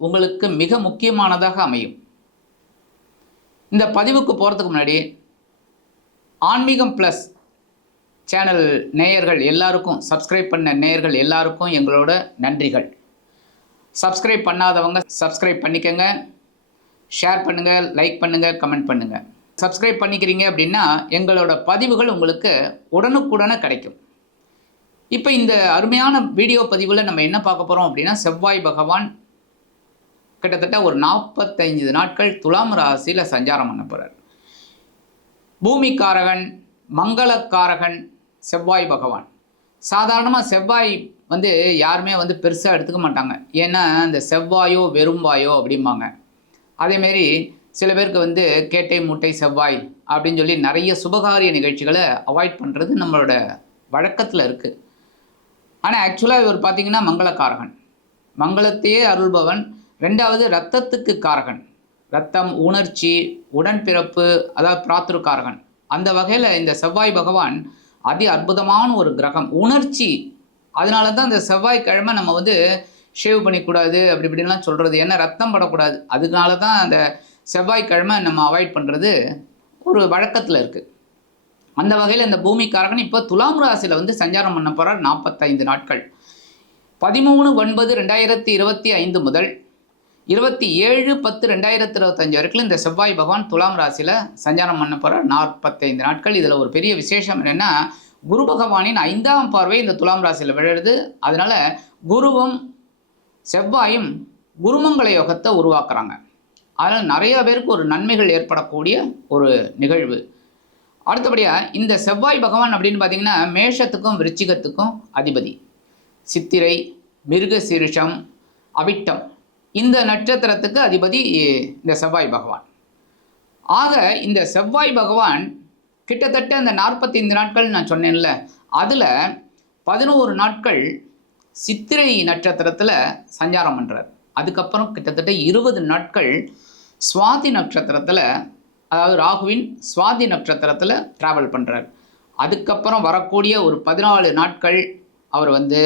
உங்களுக்கு மிக முக்கியமானதாக அமையும். இந்த பதிவுக்கு போகிறதுக்கு முன்னாடி ஆன்மீகம் ப்ளஸ் சேனல் நேயர்கள் எல்லாருக்கும் சப்ஸ்கிரைப் பண்ண நேயர்கள் எல்லாருக்கும் எங்களோட நன்றிகள். சப்ஸ்கிரைப் பண்ணாதவங்க சப்ஸ்கிரைப் பண்ணிக்கங்க. ஷேர் பண்ணுங்கள் லைக் பண்ணுங்கள் கமெண்ட் பண்ணுங்கள் சப்ஸ்கிரைப் பண்ணிக்கிறீங்க அப்படின்னா எங்களோட பதிவுகள் உங்களுக்கு உடனுக்குடனே கிடைக்கும். இப்போ இந்த அருமையான வீடியோ பதிவில் நம்ம என்ன பார்க்க போகிறோம் அப்படின்னா செவ்வாய் பகவான் கிட்டத்தட்ட ஒரு நாற்பத்தைந்து நாட்கள் துலாம் ராசியில் சஞ்சாரம் பண்ண போகிறார் பூமிக்காரகன் மங்களக்காரகன் செவ்வாய் பகவான். சாதாரணமாக செவ்வாய் வந்து யாருமே வந்து பெருசாக எடுத்துக்க மாட்டாங்க. ஏன்னா இந்த செவ்வாயோ வெறும்பாயோ அப்படிம்பாங்க. அதேமாரி சில பேருக்கு வந்து கேட்டை மூட்டை செவ்வாய் அப்படின்னு சொல்லி நிறைய சுபகாரிய நிகழ்ச்சிகளை அவாய்ட் பண்ணுறது நம்மளோட வழக்கத்தில் இருக்குது ஆனால் ஆக்சுவலாக இவர் பார்த்தீங்கன்னா மங்களக்காரகன். மங்களத்தையே அருள்பவன். ரெண்டாவது ரத்தத்துக்கு காரகன். ரத்தம் உணர்ச்சி உடன்பிறப்பு அதாவது பிராத்திருக்காரகன். அந்த வகையில் இந்த செவ்வாய் பகவான் அதி அற்புதமான ஒரு கிரகம். உணர்ச்சி. அதனால தான் இந்த செவ்வாய்க்கிழமை நம்ம வந்து ஷேவ் பண்ணிக்கூடாது அப்படி இப்படின்லாம் சொல்கிறது ஏன்னா ரத்தம் படக்கூடாது. அதனால தான் அந்த செவ்வாய்க்கிழமை நம்ம அவாய்ட் பண்ணுறது ஒரு வழக்கத்தில் இருக்குது அந்த வகையில் இந்த பூமிக்காரகன் இப்போ துலாம் ராசியில் வந்து சஞ்சாரம் பண்ண போகிறார் நாற்பத்தைந்து நாட்கள். பதிமூணு ஒன்பது ரெண்டாயிரத்தி இருபத்தி ஐந்து முதல் இருபத்தி ஏழு பத்து ரெண்டாயிரத்தி இருபத்தஞ்சு வரைக்கும் இந்த செவ்வாய் பகவான் துலாம் ராசியில் சஞ்சாரம் பண்ண போகிற நாற்பத்தைந்து நாட்கள். இதில் ஒரு பெரிய விசேஷம் என்னென்னா குரு பகவானின் ஐந்தாம் பார்வை இந்த துலாம் ராசியில் விழுது அதனால் குருவும் செவ்வாயும் குருமங்கள யோகத்தை உருவாக்குறாங்க. அதனால் நிறையா பேருக்கு ஒரு நன்மைகள் ஏற்படக்கூடிய ஒரு நிகழ்வு. அடுத்தபடியாக இந்த செவ்வாய் பகவான் அப்படின்னு பார்த்தீங்கன்னா மேஷத்துக்கும் விருச்சிகத்துக்கும் அதிபதி. சித்திரை மிருக சீரிஷம் அவிட்டம். இந்த நட்சத்திரத்துக்கு அதிபதி இந்த செவ்வாய் பகவான். ஆக இந்த செவ்வாய் பகவான் கிட்டத்தட்ட இந்த நாற்பத்தைந்து நாட்கள் நான் சொன்னேன்ல அதில் பதினோரு நாட்கள் சித்திரை நட்சத்திரத்தில் சஞ்சாரம் பண்ணுறார் அதுக்கப்புறம் கிட்டத்தட்ட இருபது நாட்கள் சுவாதி நட்சத்திரத்தில் அதாவது ராகுவின் சுவாதி நட்சத்திரத்தில் ட்ராவல் பண்ணுறார் அதுக்கப்புறம் வரக்கூடிய ஒரு பதினாலு நாட்கள் அவர் வந்து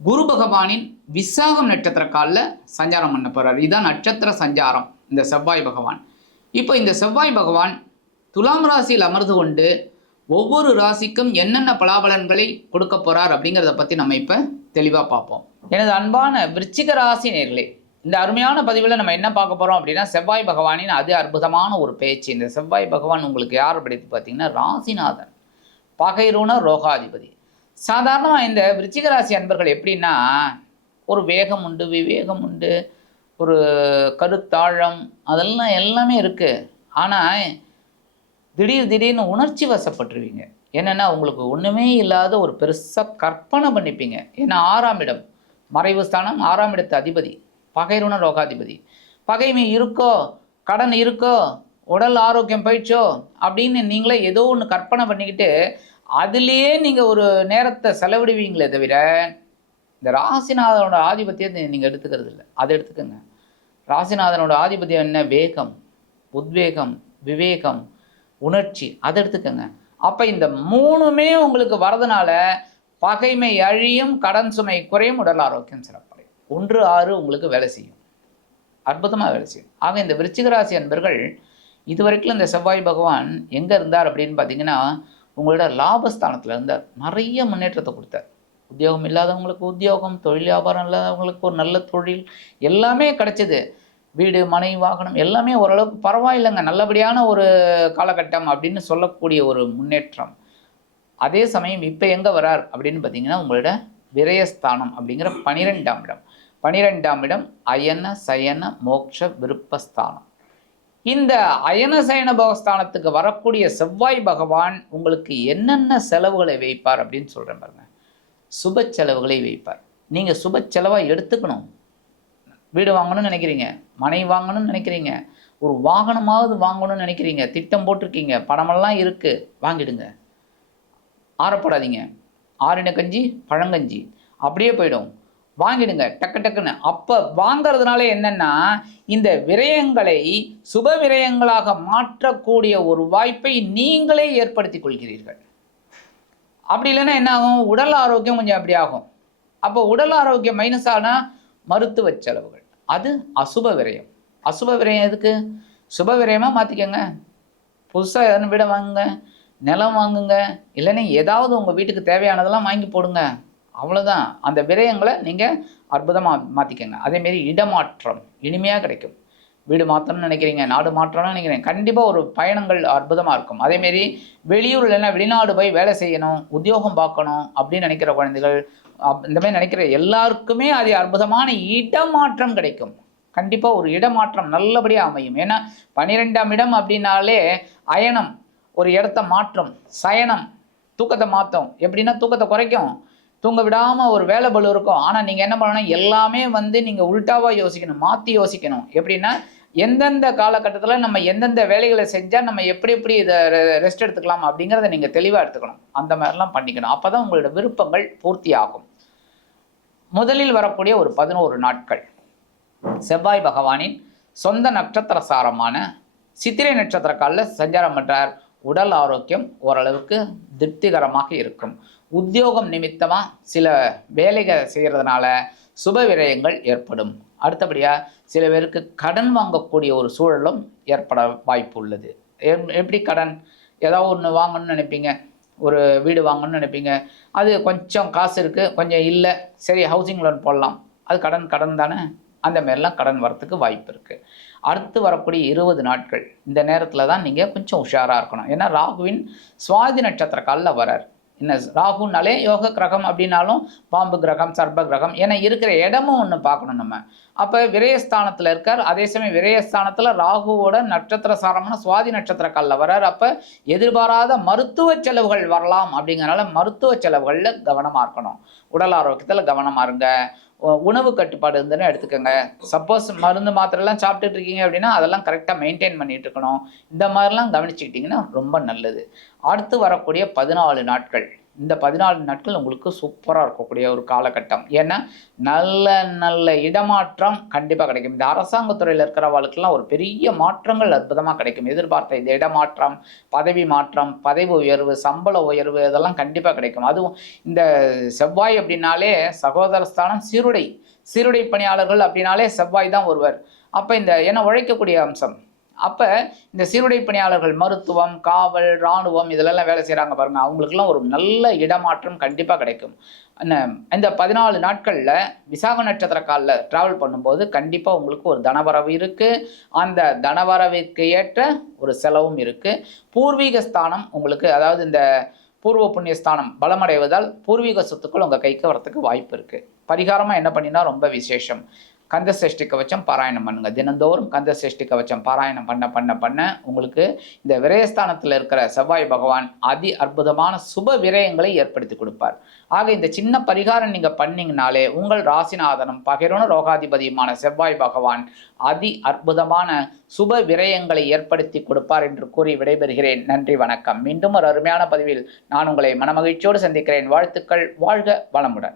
குரு பகவானின் விசாகம் நட்சத்திர காலில் சஞ்சாரம் பண்ண போகிறார் இதுதான் நட்சத்திர சஞ்சாரம் இந்த செவ்வாய் பகவான். இப்போ இந்த செவ்வாய் பகவான் துலாம் ராசியில் அமர்ந்து கொண்டு ஒவ்வொரு ராசிக்கும் என்னென்ன பலாபலன்களை கொடுக்க போகிறார் அப்படிங்கிறத பற்றி நம்ம இப்போ தெளிவாக பார்ப்போம். எனது அன்பான விருச்சிக ராசி நேர்களே இந்த அருமையான பதிவில் நம்ம என்ன பார்க்க போகிறோம் அப்படின்னா செவ்வாய் பகவானின் அது அற்புதமான ஒரு பேச்சு. இந்த செவ்வாய் பகவான் உங்களுக்கு யார் படித்து பார்த்தீங்கன்னா ராசிநாதன். பகைரூண ரோகாதிபதி. சாதாரணமாக இந்த விருச்சிக ராசி அன்பர்கள் எப்படின்னா ஒரு வேகம் உண்டு விவேகம் உண்டு ஒரு கருத்தாழம் அதெல்லாம் எல்லாமே இருக்குது ஆனால் திடீர் திடீர்னு உணர்ச்சி வசப்பட்டுருவீங்க. என்னென்னா உங்களுக்கு ஒன்றுமே இல்லாத ஒரு பெருசாக கற்பனை பண்ணிப்பீங்க. ஏன்னா ஆறாம் இடம் மறைவு ஸ்தானம் ஆறாம் இடத்து அதிபதி பகைருண ரோகாதிபதி பகைமை இருக்கோ கடன் இருக்கோ உடல் ஆரோக்கியம் போயிடுச்சோ அப்படின்னு நீங்களே ஏதோ ஒன்று கற்பனை பண்ணிக்கிட்டு அதுலேயே நீங்கள் ஒரு நேரத்தை செலவிடுவீங்களே தவிர இந்த ராசிநாதனோட ஆதிபத்தியத்தை நீங்கள் எடுத்துக்கிறது இல்லை. அதை எடுத்துக்கோங்க. ராசிநாதனோட ஆதிபத்தியம் என்ன? வேகம் உத்வேகம் விவேகம் உணர்ச்சி. அதை எடுத்துக்கோங்க. அப்போ இந்த மூணுமே உங்களுக்கு வரதுனால பகைமை அழியும் கடன் சுமை குறையும் உடல் ஆரோக்கியம் சிறப்படையும். ஒன்று ஆறு உங்களுக்கு வேலை செய்யும். அற்புதமாக வேலை செய்யும். ஆக இந்த விருச்சிகராசி அன்பர்கள் இதுவரைக்கும் இந்த செவ்வாய் பகவான் எங்கே இருந்தார் அப்படின்னு பார்த்தீங்கன்னா உங்களோட லாபஸ்தானத்தில் இருந்தார். நிறைய முன்னேற்றத்தை கொடுத்தார். உத்தியோகம் இல்லாதவங்களுக்கு உத்தியோகம் தொழில் வியாபாரம் இல்லாதவங்களுக்கு ஒரு நல்ல தொழில் எல்லாமே கிடைச்சிது. வீடு மனை வாகனம் எல்லாமே ஓரளவுக்கு பரவாயில்லைங்க. நல்லபடியான ஒரு காலகட்டம் அப்படின்னு சொல்லக்கூடிய ஒரு முன்னேற்றம். அதே சமயம் இப்போ எங்கே வரார் அப்படின்னு பார்த்தீங்கன்னா உங்களோட விரயஸ்தானம் அப்படிங்கிற பனிரெண்டாம் இடம். பனிரெண்டாம் இடம் அயன சயன மோக்ஷ விருப்பஸ்தானம். இந்த அயன சயன போகஸ்தானத்துக்கு வரக்கூடிய செவ்வாய் பகவான் உங்களுக்கு என்னென்ன செலவுகளை வைப்பார் அப்படின்னு சொல்கிறேன் பாருங்க. சுப செலவுகளை வைப்பார். நீங்கள் சுப செலவாக எடுத்துக்கணும். வீடு வாங்கணும்னு நினைக்கிறீங்க மனை வாங்கணும்னு நினைக்கிறீங்க ஒரு வாகனமாவது வாங்கணும்னு நினைக்கிறீங்க திட்டம் போட்டிருக்கீங்க பணமெல்லாம் இருக்குது வாங்கிடுங்க. ஆறப்படாதீங்க. ஆறின கஞ்சி பழங்கஞ்சி அப்படியே போயிடும். வாங்கிடுங்க டக்கு டக்குன்னு. அப்போ வாங்கிறதுனால என்னன்னா இந்த விரயங்களை சுப விரயங்களாக மாற்றக்கூடிய ஒரு வாய்ப்பை நீங்களே ஏற்படுத்தி கொள்கிறீர்கள். அப்படி இல்லைன்னா என்ன ஆகும்? உடல் ஆரோக்கியம் கொஞ்சம் அப்படி ஆகும். அப்போ உடல் ஆரோக்கியம் மைனஸ் ஆனால் மருத்துவ செலவுகள். அது அசுப விரயம். அசுப விரயம் எதுக்கு? சுப விரயமாக மாற்றிக்கங்க புதுசாக எதனா வீடை வாங்குங்க நிலம் வாங்குங்க இல்லைன்னா ஏதாவது உங்கள் வீட்டுக்கு தேவையானதெல்லாம் வாங்கி போடுங்க. அவ்வளோதான் அந்த விரயங்களை நீங்கள் அற்புதமாக மாற்றிக்கங்க அதேமாரி இடமாற்றம் இனிமையாக கிடைக்கும். வீடு மாற்றணும்னு நினைக்கிறீங்க நாடு மாற்றணும்னு நினைக்கிறீங்க கண்டிப்பாக ஒரு பயணங்கள் அற்புதமாக இருக்கும். அதேமாரி வெளியூர் இல்லைன்னா வெளிநாடு போய் வேலை செய்யணும் உத்தியோகம் பார்க்கணும் அப்படின்னு நினைக்கிற குழந்தைகள் அப்- இந்த மாதிரி நினைக்கிற எல்லாருக்குமே அது அற்புதமான இடமாற்றம் கிடைக்கும். கண்டிப்பாக ஒரு இடமாற்றம் நல்லபடியாக அமையும். ஏன்னா பன்னிரெண்டாம் இடம் அப்படின்னாலே அயனம் ஒரு இடத்த மாற்றம் சயனம் தூக்கத்தை மாற்றும். எப்படின்னா தூக்கத்தை குறைக்கும். தூங்க விடாமல் ஒரு வேலை பலு இருக்கும். ஆனால் நீங்கள் என்ன பண்ணணும்? எல்லாமே வந்து நீங்கள் உல்டாவாக யோசிக்கணும். மாற்றி யோசிக்கணும். எப்படின்னா எந்தெந்த காலகட்டத்தில் நம்ம எந்தெந்த வேலைகளை செஞ்சால் நம்ம எப்படி எப்படி இதை ரெஸ்ட் எடுத்துக்கலாம் அப்படிங்கிறத நீங்கள் தெளிவாக எடுத்துக்கணும். அந்த மாதிரிலாம் பண்ணிக்கணும். அப்போ தான் உங்களோட விருப்பங்கள் பூர்த்தி ஆகும் முதலில் வரக்கூடிய ஒரு பதினோரு நாட்கள். செவ்வாய் பகவானின் சொந்த நட்சத்திர சாரமான சித்திரை நட்சத்திர காலில் சஞ்சாரம் பண்ணுறார் உடல் ஆரோக்கியம் ஓரளவுக்கு திருப்திகரமாக இருக்கும். உத்தியோகம் நிமித்தமாக சில வேலைகளை செய்கிறதுனால சுப விரயங்கள் ஏற்படும். அடுத்தபடியாக சில பேருக்கு கடன் வாங்கக்கூடிய ஒரு சூழலும் ஏற்பட வாய்ப்பு உள்ளது. எப்படி கடன்? ஏதாவது ஒன்று வாங்கணும்னு நினைப்பீங்க. ஒரு வீடு வாங்கணும்னு நினைப்பீங்க. அது கொஞ்சம் காசு இருக்குது கொஞ்சம் இல்லை சரி ஹவுசிங் லோன் போடலாம். அது கடன் கடன் தானே? அந்த மாதிரிலாம் கடன் வரத்துக்கு வாய்ப்பு இருக்குது அடுத்து வரக்கூடிய இருபது நாட்கள். இந்த நேரத்தில் தான் நீங்கள் கொஞ்சம் உஷாராக இருக்கணும். ஏன்னா ராகுவின் சுவாதி நட்சத்திர காலில் வரார் என்ன ராகுனாலே யோக கிரகம் அப்படின்னாலும் பாம்பு கிரகம் சர்ப்ப கிரகம் ஏன்னா இருக்கிற இடமும் ஒன்று பார்க்கணும் நம்ம. அப்போ விரயஸ்தானத்தில் இருக்கார். அதே சமயம் விரயஸ்தானத்தில் ராகுவோட நட்சத்திர சாரமான சுவாதி நட்சத்திர காலில் வரார் அப்போ எதிர்பாராத மருத்துவ செலவுகள் வரலாம் அப்படிங்கிறனால மருத்துவ செலவுகளில் கவனமாக இருக்கணும். உடல் ஆரோக்கியத்தில் கவனமாக இருங்க. உணவு கட்டுப்பாடு இருந்ததுன்னு எடுத்துக்கோங்க. சப்போஸ் மருந்து மாத்திரைலாம் சாப்பிட்டுட்டு இருக்கீங்க அப்படின்னா அதெல்லாம் கரெக்டாக மெயின்டைன் பண்ணிட்டு இருக்கணும். இந்த மாதிரிலாம் கவனிச்சுக்கிட்டிங்கன்னா ரொம்ப நல்லது. அடுத்து வரக்கூடிய பதினாலு நாட்கள். இந்த பதினாலு நாட்கள் உங்களுக்கு சூப்பராக இருக்கக்கூடிய ஒரு காலகட்டம். ஏன்னா நல்ல நல்ல இடமாற்றம் கண்டிப்பாக கிடைக்கும். இந்த அரசாங்கத்துறையில் இருக்கிறவங்களுக்கெல்லாம் ஒரு பெரிய மாற்றங்கள் அற்புதமாக கிடைக்கும். எதிர்பார்த்த இந்த இடமாற்றம் பதவி மாற்றம் பதவி உயர்வு சம்பள உயர்வு இதெல்லாம் கண்டிப்பாக கிடைக்கும். அதுவும் இந்த செவ்வாய் அப்படின்னாலே சகோதரஸ்தானம் சீருடை. சீருடை பணியாளர்கள் அப்படின்னாலே செவ்வாய் தான் ஒருவர். அப்போ இந்த ஏன்னா உழைக்கக்கூடிய அம்சம்? அப்போ இந்த சீருடை பணியாளர்கள் மருத்துவம் காவல் இராணுவம் இதிலெல்லாம் வேலை செய்கிறாங்க பாருங்கள் அவங்களுக்குலாம் ஒரு நல்ல இடமாற்றம் கண்டிப்பாக கிடைக்கும். இந்த பதினாலு நாட்களில் விசாக நட்சத்திர காலில் ட்ராவல் பண்ணும்போது கண்டிப்பாக உங்களுக்கு ஒரு தனவரவு இருக்குது அந்த தனவரவிற்கு ஏற்ற ஒரு செலவும் இருக்குது பூர்வீக ஸ்தானம் உங்களுக்கு அதாவது இந்த பூர்வ புண்ணிய ஸ்தானம் பலமடைவதால் பூர்வீக சொத்துக்கள் உங்கள் கைக்கு வரத்துக்கு வாய்ப்பு இருக்குது பரிகாரமாக என்ன பண்ணினா ரொம்ப விசேஷம். கந்த சஷ்டி கவச்சம் பாராயணம் பண்ணுங்க. தினந்தோறும் கந்த சஷ்டி கவச்சம் பாராயணம் பண்ண பண்ண பண்ண உங்களுக்கு இந்த விரயஸ்தானத்தில் இருக்கிற செவ்வாய் பகவான் அதி அற்புதமான சுப விரயங்களை ஏற்படுத்தி கொடுப்பார். ஆக இந்த சின்ன பரிகாரம் நீங்க பண்ணீங்கனாலே உங்கள் ராசிநாதனம் பகிரோன ரோகாதிபதியுமான செவ்வாய் பகவான் அதி அற்புதமான சுப விரயங்களை ஏற்படுத்தி கொடுப்பார் என்று கூறி விடைபெறுகிறேன். நன்றி வணக்கம். மீண்டும் ஒரு அருமையான பதிவில் நான் உங்களை மனமகிழ்ச்சியோடு சந்திக்கிறேன். வாழ்த்துக்கள். வாழ்க வளமுடன்.